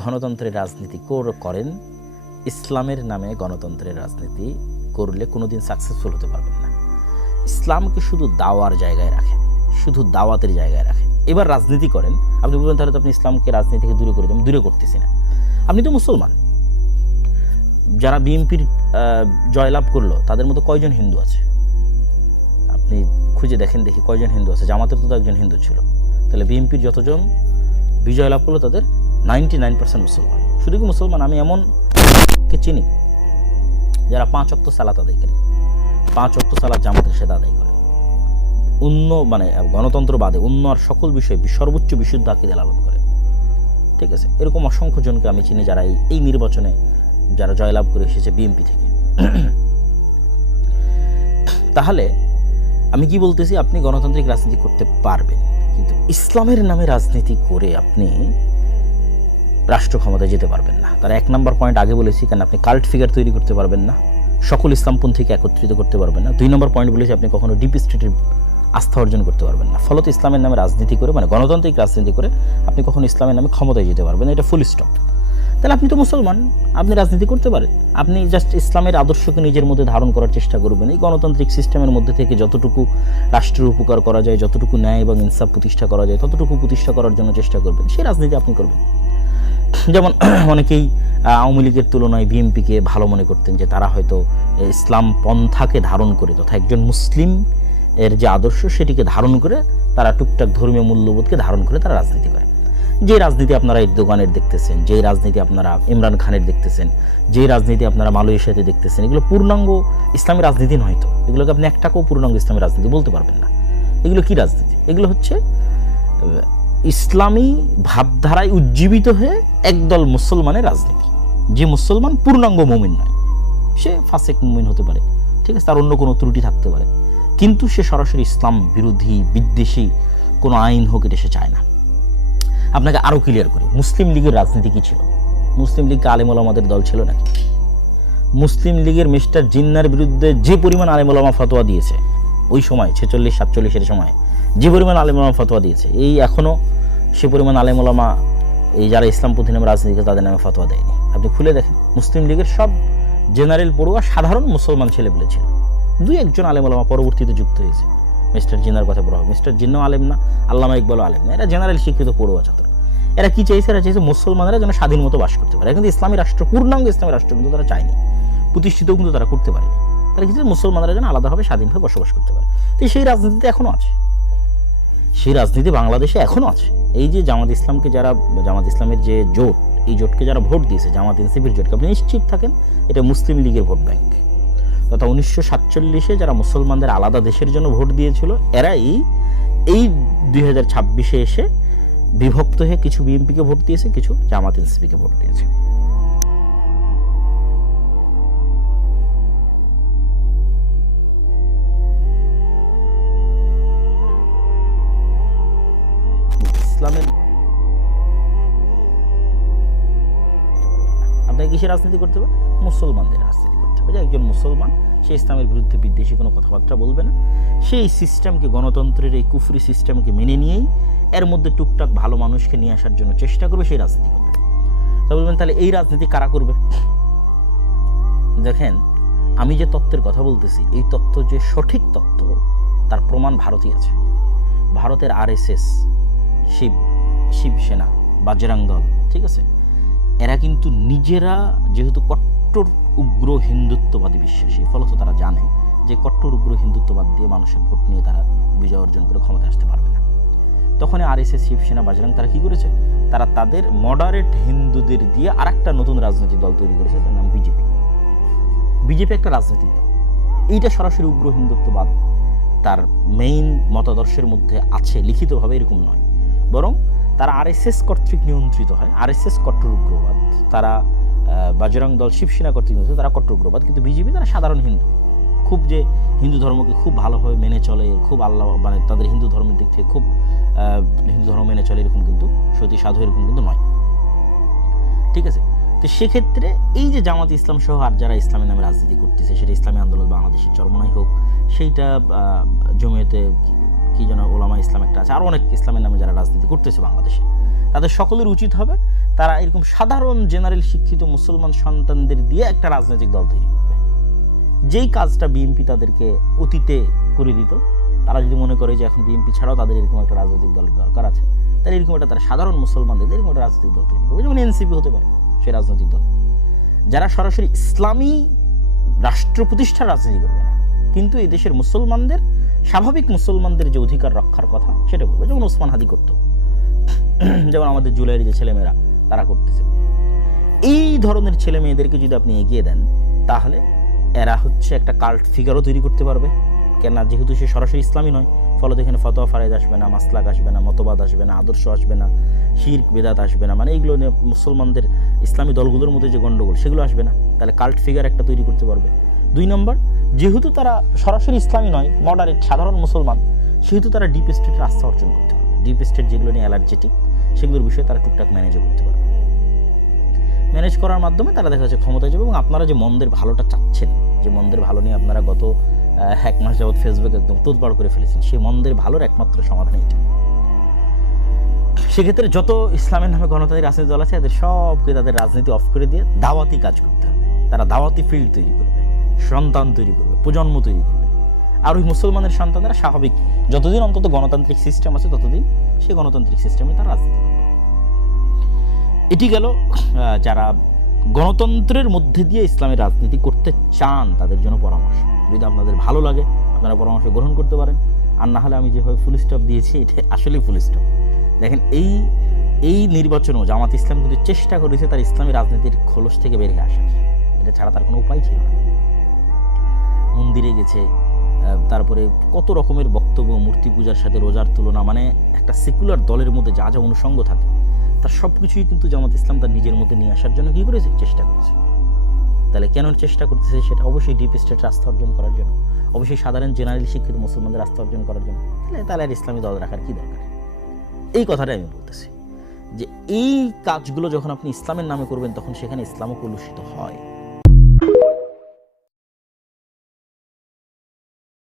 গণতন্ত্রের রাজনীতি করেন, ইসলামের নামে গণতন্ত্রের রাজনীতি করলে কোনোদিন সাকসেসফুল হতে পারবেন না। ইসলামকে শুধু দাওয়ার জায়গায় রাখেন, শুধু দাওয়াতের জায়গায় রাখেন, এবার রাজনীতি করেন। আপনি বলবেন তাহলে তো আপনি ইসলামকে রাজনীতি থেকে দূরে করে দেন। দূরে করতেছি না, আপনি তো মুসলমান। যারা বিএনপির জয়লাভ করলো তাদের মধ্যে কয়জন হিন্দু আছে? আপনি খুঁজে দেখেন দেখি কয়জন হিন্দু আছে। জামাতের তো একজন হিন্দু ছিল। তাহলে বিএনপির যতজন বিজয় লাভ করলো তাদের 99% মুসলমান। শুধু কি মুসলমান, আমি এমনকে চিনি যারা 5 ওয়াক্ত সালাত আদায় করে, 5 ওয়াক্ত সালাত জামাতের সাথে আদায় করে, অন্য মানে গণতন্ত্র বাদে অন্য আর সকল বিষয়ে সর্বোচ্চ বিশুদ্ধ আকীদা লালন করে। ঠিক আছে, এরকম অসংখ্য জনকে আমি চিনি যারা এই নির্বাচনে যারা জয়লাভ করে এসেছে বিএনপি থেকে। তাহলে আমি কি বলতেছি, আপনি গণতান্ত্রিক রাজনীতি করতে পারবেন, কিন্তু ইসলামের নামে রাজনীতি করে আপনি রাষ্ট্র ক্ষমতায় যেতে পারবেন না। তার 1 নম্বর পয়েন্ট আগে বলেছি, কারণ আপনি কাল্ট ফিগার তৈরি করতে পারবেন না, সকল ইসলামপন্থীকে একত্রিত করতে পারবেন না। 2 নম্বর পয়েন্ট বলেছি, আপনি কখনো ডিপ স্টেটের আস্থা অর্জন করতে পারবেন না। ফলত ইসলামের নামে রাজনীতি করে, মানে গণতান্ত্রিক রাজনীতি করে আপনি কখনো ইসলামের নামে ক্ষমতায় যেতে পারবেন না, এটা ফুল স্টপ। তাহলে আপনি তো মুসলমান, আপনি রাজনীতি করতে পারেন। আপনি জাস্ট ইসলামের আদর্শকে নিজের মধ্যে ধারণ করার চেষ্টা করবেন। এই গণতান্ত্রিক সিস্টেমের মধ্যে থেকে যতটুকু রাষ্ট্রের উপকার করা যায়, যতটুকু ন্যায় এবং ইনসাফ প্রতিষ্ঠা করা যায়, ততটুকু প্রতিষ্ঠা করার জন্য চেষ্টা করবেন। সেই রাজনীতি আপনি করবেন। যেমন অনেকেই আওয়ামী লীগের তুলনায় বিএনপিকে ভালো মনে করতেন, যে তারা হয়তো ইসলাম পন্থাকে ধারণ করে, তথা একজন মুসলিম এর যে আদর্শ সেটিকে ধারণ করে, তারা টুকটাক ধর্মীয় মূল্যবোধকে ধারণ করে তারা রাজনীতি করে। যে রাজনীতি আপনারা এরদোগানের দেখতেছেন, যে রাজনীতি আপনারা ইমরান খানের দেখতেছেন, যে রাজনীতি আপনারা মালয়েশিয়াতে দেখতেছেন, এগুলো পূর্ণাঙ্গ ইসলামী রাজনীতি নয়। তো এগুলোকে আপনি একটাকেও পূর্ণাঙ্গ ইসলামী রাজনীতি বলতে পারবেন না। এগুলো কি রাজনীতি? এগুলো হচ্ছে ইসলামী ভাবধারায় উজ্জীবিত হয়ে একদল মুসলমানের রাজনীতি। যে মুসলমান পূর্ণাঙ্গ মুমিন নয়, সে ফাসেক মুমিন হতে পারে, ঠিক আছে, তার অন্য কোনো ত্রুটি থাকতে পারে, কিন্তু সে সরাসরি ইসলাম বিরোধী বিদ্বেষী কোনো আইন হোক এটা সে চায় না। আপনাকে আরও ক্লিয়ার করি, মুসলিম লীগের রাজনীতি কী ছিল? মুসলিম লীগ আলেম ওলামাদের দল ছিল নাকি? মুসলিম লীগের মিস্টার জিন্নার বিরুদ্ধে যে পরিমাণ আলেম ওলামা ফতোয়া দিয়েছে ওই সময় 46-47 সময়, যে পরিমাণ আলেম ওলামা ফতোয়া দিয়েছে, এই এখনও সে পরিমাণ আলেম ওলামা এই যারা ইসলামপন্থী নামে রাজনীতি করে তাদের নামে ফতোয়া দেয়নি। আপনি খুলে দেখেন, মুসলিম লীগের সব জেনারেল পড়ুয়া সাধারণ মুসলমান ছেলেপুলে ছিল। 2-1 আলেম ওলামা পরবর্তীতে যুক্ত হয়েছে। মিস্টার জিন্নার কথা বলা হবে, মিস্টার জিন্নাও আলেম না, আল্লামা ইকবালও আলেম না, এরা জেনারেল শিক্ষিত পড়ুয়া ছাত্র। এরা কি চাইছে? এরা চাইছে মুসলমানরা যেন স্বাধীন মতো বাস করতে পারে। কিন্তু ইসলামী রাষ্ট্র, পূর্ণাঙ্গ ইসলামী রাষ্ট্র কিন্তু তারা চায়নি, প্রতিষ্ঠিতও কিন্তু তারা করতে পারেনি। তারা কিন্তু মুসলমানরা যেন আলাদাভাবে স্বাধীনভাবে বসবাস করতে পারে। তো সেই রাজনীতিতে এখনও আছে, সেই রাজনীতি বাংলাদেশে এখনও আছে। এই যে জামাত ইসলামকে যারা, জামাত ইসলামের যে জোট, এই জোটকে যারা ভোট দিয়েছে, জামাত এনসিপির জোটকে, আপনি নিশ্চিত থাকেন এটা মুসলিম লীগের ভোট ব্যাংক। তথা 1947-এ যারা মুসলমানদের আলাদা দেশের জন্য ভোট দিয়েছিল, এরাই এই 2026-এ এসে বিভক্ত হয়ে কিছু বিএনপিকে ভোট দিয়েছে, কিছু জামাত এনসিপিকে ভোট দিয়েছে। ইসলামের আপনাকে কিসের রাজনীতি করতে হবে? মুসলমানদের রাজনীতি করতে হবে। যে একজন মুসলমান, সে ইসলামের বিরুদ্ধে বিদ্বেষী কোনো কথাবার্তা বলবে না, সেই সিস্টেমকে, গণতন্ত্রের এই কুফরি সিস্টেমকে মেনে নিয়েই এর মধ্যে টুকটাক ভালো মানুষকে নিয়ে আসার জন্য চেষ্টা করবে, সেই রাজনীতি করবে। তা বলবেন তাহলে এই রাজনীতি কারা করবে? দেখেন, আমি যে তত্ত্বের কথা বলতেছি, এই তত্ত্ব যে সঠিক তত্ত্ব তার প্রমাণ ভারতই আছে। ভারতের RSS, শিবসেনা, বাজরাং দল, ঠিক আছে, এরা কিন্তু নিজেরা যেহেতু কট্টর উগ্র হিন্দুত্ববাদী বিশ্বাসী, ফলত তারা জানে যে কট্টর উগ্র হিন্দুত্ববাদ দিয়ে মানুষের ভোট নিয়ে তারা বিজয় অর্জন করে ক্ষমতায় আসতে পারবে না। তখন RSS, শিবসেনা, বাজরাং তারা কি করেছে? তারা তাদের মডারেট হিন্দুদের দিয়ে আরেকটা নতুন রাজনৈতিক দল তৈরি করেছে, তার নাম বিজেপি। বিজেপি একটা রাজনৈতিক দল, এইটা সরাসরি উগ্র হিন্দুত্ববাদ তার মেইন মতাদর্শের মধ্যে আছে লিখিতভাবে, এরকম নয়, বরং তারা RSS কর্তৃক নিয়ন্ত্রিত হয়। RSS কট্টর উগ্রবাদ, তারা বাজরাং দল, শিবসেনা কর্তৃক নিয়ন্ত্রিত, তারা কট্টর উগ্রবাদ। কিন্তু বিজেপি তারা সাধারণ হিন্দু, খুব যে হিন্দু ধর্মকে খুব ভালোভাবে মেনে চলে, খুব আল্লাহ মানে তাদের হিন্দু ধর্মের দিক থেকে খুব হিন্দু ধর্ম মেনে চলে, এরকম কিন্তু সতী সাধু এরকম কিন্তু নয়, ঠিক আছে। তো সেক্ষেত্রে এই যে জামাত ইসলাম সহ আর যারা ইসলামের নামে রাজনীতি করতেছে, সেটা ইসলামী আন্দোলন বাংলাদেশের চরমনাই হোক, সেইটা জমিয়তে কি যেন ওলামা ইসলাম একটা আছে, আর অনেক ইসলামের নামে যারা রাজনীতি করতেছে বাংলাদেশে, তাদের সকলের উচিত হবে তারা এরকম সাধারণ জেনারেল শিক্ষিত মুসলমান সন্তানদের দিয়ে একটা রাজনৈতিক দল তৈরি করবে। যেই কাজটা বিএনপি তাদেরকে অতীতে করে দিত, তারা যদি মনে করে যে এখন বিএনপি ছাড়াও তাদের এরকম একটা রাজনৈতিক দলের দরকার আছে, তাহলে এরকম একটা তারা সাধারণ মুসলমানদের এরকম একটা রাজনৈতিক দল তৈরি করবে, যেমন এনসিপি হতে পারে সেই রাজনৈতিক দল, যারা সরাসরি ইসলামী রাষ্ট্র প্রতিষ্ঠার রাজনীতি করবে না, কিন্তু এই দেশের মুসলমানদের, স্বাভাবিক মুসলমানদের যে অধিকার রক্ষার কথা সেটা করবে, যেমন ওসমান হাদি করত, যেমন আমাদের জুলাইয়ের যে ছেলেমেয়েরা তারা করতেছে। এই ধরনের ছেলে মেয়েদেরকে যদি আপনি এগিয়ে দেন, তাহলে এরা হচ্ছে একটা কাল্ট ফিগারও তৈরি করতে পারবে। কেন? যেহেতু সে সরাসরি ইসলামী নয়, ফলত এখানে ফতোয়া ফারাইজ আসবে না, মাসলাক আসবে না, মতবাদ আসবে না, আদর্শ আসবে না, শিরক বেদাত আসবে না, মানে এইগুলো নিয়ে মুসলমানদের ইসলামী দলগুলোর মধ্যে যে গণ্ডগোল সেগুলো আসবে না। তাহলে কাল্ট ফিগার একটা তৈরি করতে পারবে। 2 নম্বর, যেহেতু তারা সরাসরি ইসলামী নয়, মডারেট সাধারণ মুসলমান, সেহেতু তারা ডিপ স্টেটের আস্থা অর্জন করতে পারবে। ডিপ স্টেট যেগুলো নিয়ে অ্যালার্জেটিক, সেগুলোর বিষয়ে তারা টুকটাক ম্যানেজও করতে পারবে। ম্যানেজ করার মাধ্যমে তারা দেখা যাচ্ছে ক্ষমতায় যাবে। এবং আপনারা যে মন্দের ভালোটা চাচ্ছেন, যে মন্দের ভালো নিয়ে আপনারা গত 1 মাস যাবৎ ফেসবুক একদম তোদবাড় করে ফেলেছেন, সেই মন্দের ভালোর একমাত্র সমাধান এটা। সেক্ষেত্রে যত ইসলামের নামে গণতান্ত্রিক রাজনীতি দল আছে, এদের সবকে তাদের রাজনীতি অফ করে দিয়ে দাওয়াতি কাজ করতে হবে। তারা দাওয়াতি ফিল্ড তৈরি করবে, সন্তান তৈরি করবে, প্রজন্ম তৈরি করবে। আর ওই মুসলমানের সন্তানরা স্বাভাবিক, যতদিন অন্তত গণতান্ত্রিক সিস্টেম আছে ততদিন সেই গণতান্ত্রিক সিস্টেমে তারা রাজনীতি করবে। এটি গেল যারা গণতন্ত্রের মধ্যে দিয়ে ইসলামের রাজনীতি করতে চান তাদের জন্য পরামর্শ। যদি আপনাদের ভালো লাগে আপনারা পরামর্শ গ্রহণ করতে পারেন, আর না হলে আমি যেভাবে ফুল স্টপ দিয়েছি এটা আসলেই ফুল স্টপ। দেখেন, এই নির্বাচনেও জামাত ইসলাম কিন্তু চেষ্টা করেছে তার ইসলামী রাজনীতির খোলস থেকে বের হয়ে আসার, এটা ছাড়া তার কোনো উপায় ছিল না। মন্দিরে গেছে, তারপরে কত রকমের বক্তব্য, মূর্তি পূজার সাথে রোজার তুলনা, মানে একটা সেকুলার দলের মধ্যে যা যা অনুষঙ্গ থাকে তার সব কিছুই কিন্তু জামাত ইসলাম তার নিজের মধ্যে নিয়ে আসার জন্য কী করেছে, চেষ্টা করেছে। তাহলে কেন চেষ্টা করতেছে? সেটা অবশ্যই ডিপ স্টেটের আস্থা অর্জন করার জন্য, অবশ্যই সাধারণ জেনারেল শিক্ষিত মুসলমানদের আস্থা অর্জন করার জন্য। তাহলে আর ইসলামী দল রাখার কী দরকার? এই কথাটাই আমি বলতেছি যে এই কাজগুলো যখন আপনি ইসলামের নামে করবেন, তখন সেখানে ইসলামও কলুষিত হয়।